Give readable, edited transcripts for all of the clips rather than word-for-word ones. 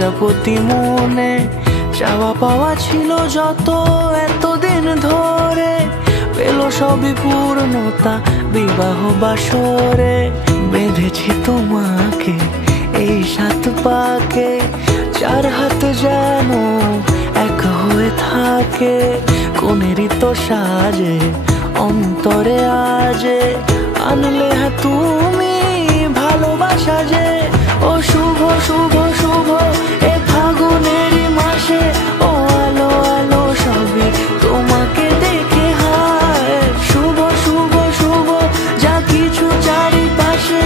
প্রজাপতি মনে চাওয়া পাওয়া ছিল যত এতদিন ধরে, পেল সবই পূর্ণতা বিবাহ বাসরে। বেঁধেছি তোমাকে এই 7 পাকে, 4 হাত যেন এক হয়ে থাকে। কোনেরই তো সাজে অন্তরে আজে, আনলে হ্যাঁ তুমি ভালোবাসা যে। ও শুভ শুভ শুভ এ ফাগুনেরই মাসে, ও আলো আলো সবই তোমাকে দেখে হায়। শুভ শুভ শুভ যা কিছু চারিপাশে,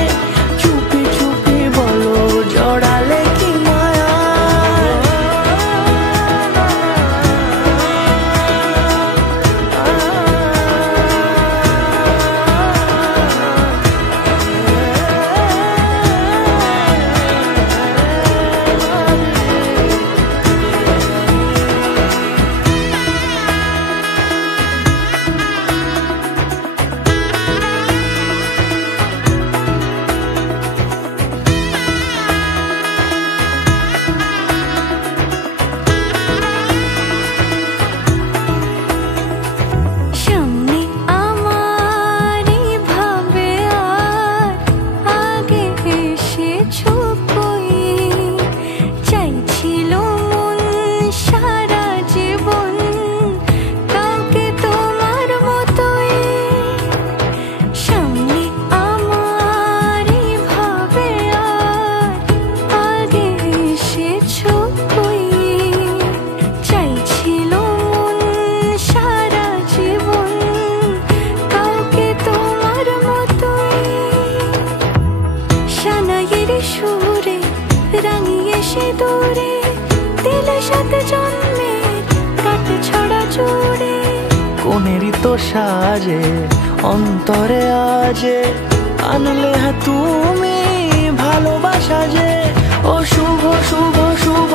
চুপি চুপি বলো জড়ালে কি মায়া। সুরে রাঙিয়ে সে দূরে দিল 7 জন্মের কাট ছড়া জুড়ে। কোনেরই তো সাজে অন্তরে আজে, আনলে হ্যাঁ তুমি ভালোবাসা যে। ও শুভ শুভ শুভ